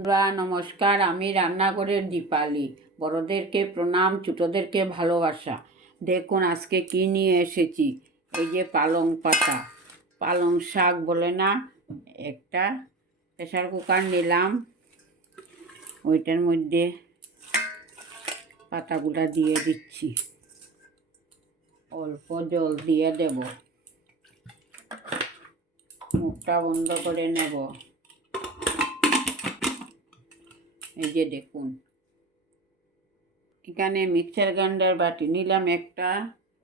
বন্ধুরা নমস্কার, আমি রান্নাঘরের দীপালি। বড়দেরকে প্রণাম, ছোটোদেরকে ভালোবাসা। দেখুন আজকে কি নিয়ে এসেছি। এই যে পালং পাতা, পালং শাক বলে না, একটা প্রেসার কুকার নিলাম। ওইটার মধ্যে পাতাগুলা দিয়ে দিচ্ছি, অল্প জল দিয়ে দেব, মুখটা বন্ধ করে নেব। এই যে দেখুন, এখানে মিক্সার গ্রাইন্ডার বাটি নিলাম,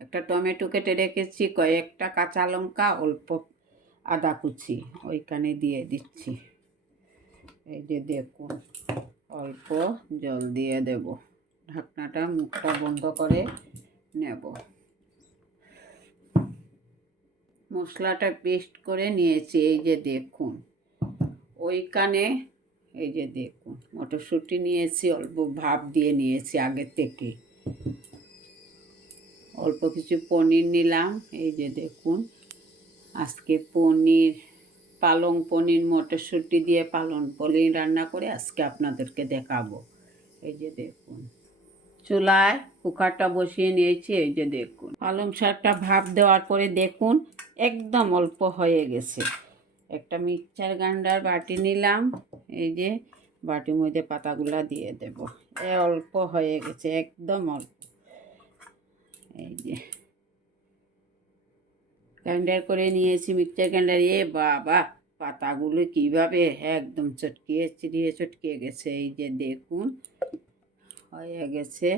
একটা টমেটো কেটে রেখেছি, কয়েকটা কাঁচা লঙ্কা, অল্প আদা কুচি ওইখানে দিয়ে দিচ্ছি। এই যে দেখুন, অল্প জল দিয়ে দেব, ঢাকনাটা মুখটা বন্ধ করে নেব। মশলাটা পেস্ট করে নিয়েছি। এই যে দেখুন, ওইখানে এই যে দেখুন মটরশুঁটি নিয়েছি, অল্প ভাপ দিয়ে নিয়েছি আগে থেকে। অল্প কিছু পনির নিলাম। এই যে দেখুন, আজকে পালং পনির মটরশুঁটি দিয়ে পালং পনির রান্না করে আজকে আপনাদেরকে দেখাবো। এই যে দেখুন, চুলায় কুকারটা বসিয়ে নিয়েছি। এই যে দেখুন, পালং শাকটা ভাপ দেওয়ার পরে দেখুন একদম অল্প হয়ে গেছে। একটা মিক্সার গ্রাইন্ডার বাটি নিলাম। এই যে বাটির মধ্যে পাতাগুলা দিয়ে দেব। অল্প হয়ে গেছে, একদম অল্প। এই যে গ্রাইন্ডার করে নিয়েছি মিক্সার গ্রাইন্ডার। বাবা, পাতাগুলো কিভাবে একদম চটকিয়ে গেছে। এই যে দেখুন হয়ে গেছে।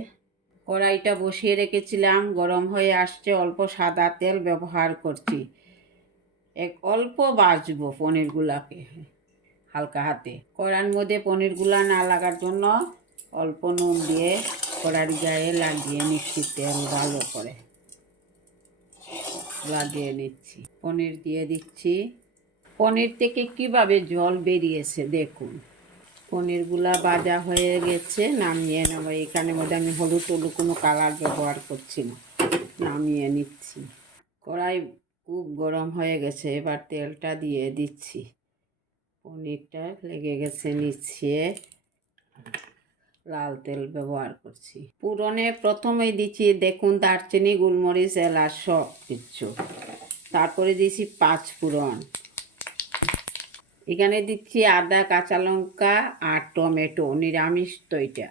কড়াইটা বসিয়ে রেখেছিলাম, গরম হয়ে আসছে। অল্প সাদা তেল ব্যবহার করছি। অল্প ভাজবো পনিরগুলাকে হালকা হাতে। কড়াইর মধ্যে পনিরগুলা না লাগার জন্য অল্প নুন দিয়ে কড়াইর গায়ে লাগিয়ে নিচ্ছি। তেল ভালো করে লাগিয়ে নিচ্ছি। পনির দিয়ে দিচ্ছি। পনির থেকে কিভাবে জল বেরিয়েছে দেখুন। পনিরগুলা ভাজা হয়ে গেছে, নামিয়ে নেব। এখানের মধ্যে আমি হলুদ কোনো কালার ব্যবহার করছি না, নামিয়ে নিচ্ছি। কড়াই খুব গরম হয়ে গেছে, এবার তেলটা দিয়ে দিচ্ছি। পনিরটা লেগে গেছে নিচে, লাল তেল ব্যবহার করছি। পুরনে প্রথমেই দিচ্ছি দেখুন দারচিনি, গোলমরিচ, এলাচ সব কিছু। তারপরে দিচ্ছি 5 ফোড়ন। এখানে দিচ্ছি আদা, কাঁচা লঙ্কা আর টমেটো, নিরামিষ তো এটা।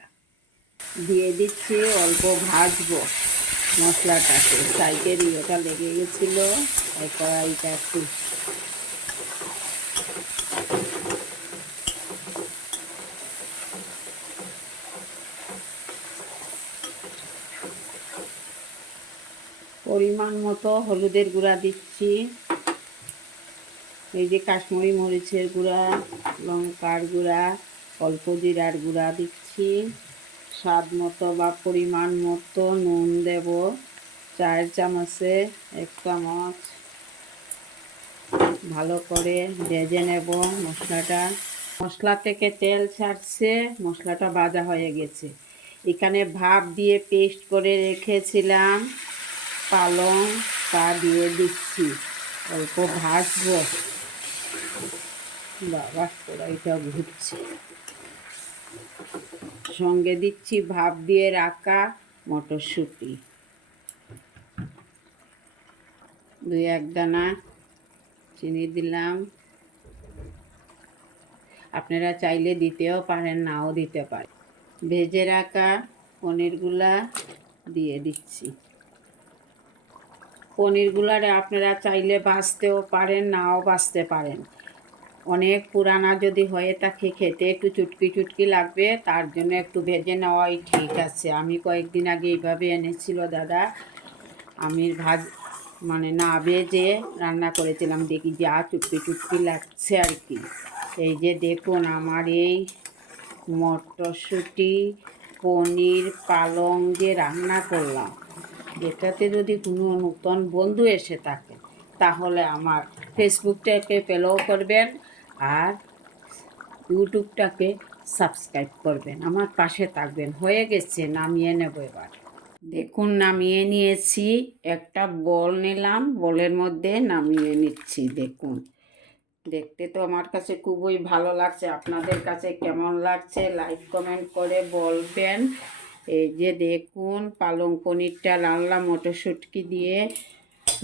দিয়ে দিচ্ছি, অল্প ভাজবো মশলাটাকে। সাইডের ইয়েটা লেগে গেছিলো, এই কড়াইটা একটু পরিমাণ মতো হলুদের গুঁড়া দিচ্ছি। এই যে কাশ্মীরি মরিচের গুঁড়া, লঙ্কার গুঁড়া, অল্প জিরার গুঁড়া দিচ্ছি। স্বাদ মতো বা পরিমাণ মতো নুন দেব, 4 চামচে 1 চামচ। ভালো করে ভেজে নেব মশলাটা। মশলা থেকে তেল ছাড়ছে, মশলাটা ভাজা হয়ে গেছে। এখানে ভাপ দিয়ে পেস্ট করে রেখেছিলাম পালং, তা দিয়ে দিচ্ছি। অল্প ভাজবো। বাবা, কড়াইটা ঘুরছে। সঙ্গে দিচ্ছি ভাপ দিয়ে রাখা মটরশুঁটি, 2-1 দানা চিনি দিলাম। আপনারা চাইলে দিতেও পারেন, নাও দিতে পারেন। ভেজে রাখা পনিরগুলা দিয়ে দিচ্ছি। পনিরগুলারে আপনারা চাইলে ভাজতেও পারেন, নাও ভাজতে পারেন। অনেক পুরানা যদি হয়ে থাকে, খেতে একটু চুটকি লাগবে, তার জন্য একটু ভেজে নেওয়াই ঠিক আছে। আমি কয়েকদিন আগে এইভাবে এনেছিল দাদা, আমি না ভেজে রান্না করেছিলাম, দেখি যা চুটকি লাগছে আর কি। এই যে দেখুন, আমার এই মটরশুঁটি পনির পালং যে রান্না করলাম, এটাতে যদি কোনো নতুন বন্ধু এসে থাকে তাহলে আমার ফেসবুকটাকে ফলো করবেন আর ইউটিউবটাকে সাবস্ক্রাইব করবেন, আমার পাশে থাকবেন। হয়ে গেছে, নামিয়ে নেব এবার। দেখুন নামিয়ে নিয়েছি। একটা বল নিলাম, বলের মধ্যে নামিয়ে নিচ্ছি। দেখুন দেখতে তো আমার কাছে খুবই ভালো লাগছে, আপনাদের কাছে কেমন লাগছে লাইক কমেন্ট করে বলবেন। এই যে দেখুন পালং পনিরটা রান্না মটরশুঁটি দিয়ে,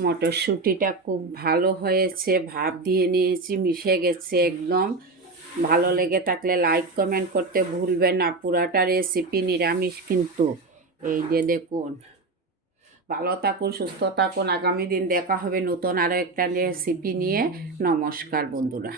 মটরশুঁটিটা খুব ভালো হয়েছে, ভাপ দিয়ে নিয়েছি, মিশে গেছে একদম। ভালো লেগে থাকলে লাইক কমেন্ট করতে ভুলবেন না। পুরাটা রেসিপি নিরামিষ কিন্তু। এই যে দেখুন, ভালো থাকুন, সুস্থ থাকুন। আগামী দিন দেখা হবে নতুন আরও একটা রেসিপি নিয়ে। নমস্কার বন্ধুরা।